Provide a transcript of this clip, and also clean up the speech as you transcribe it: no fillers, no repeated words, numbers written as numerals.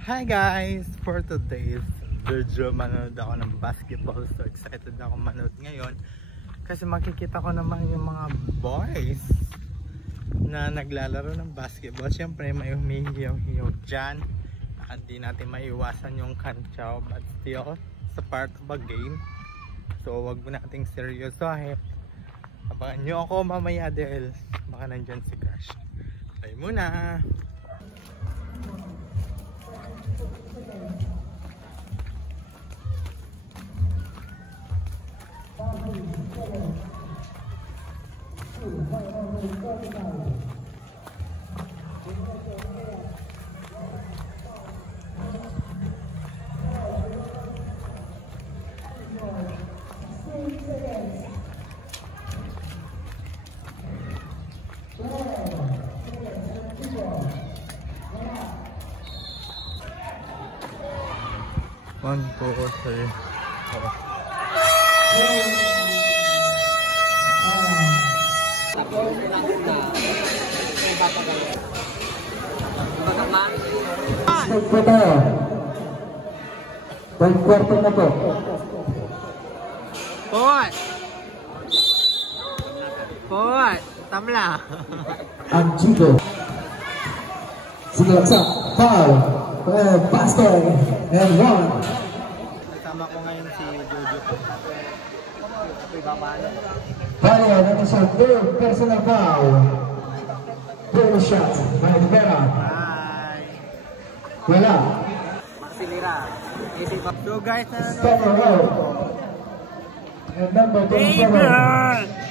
Hi guys! For today's video, manood ako ng basketball. So excited ako manood ngayon kasi makikita ko naman yung mga boys na naglalaro ng basketball. Siyempre may humihiyaw-hiyaw dyan. Hindi natin maiwasan yung kantsaw, but still it's a part of a game. So wag mo nating seryosohin. Abangan nyo ako mamaya dahil baka nandyan si Crush. Bye muna! One, two, three. Po tayo. Ball quarter na po. Pot! Tamla! Ang Chico. Sige, laksa. Foul. Pastor. And one. Kasama ko ngayon si Jojo. Bale, natin siya. Third personal foul. Third shot. May Rivera. Bye! Wala. Maxilira. So guys, Stop the road. And number 27.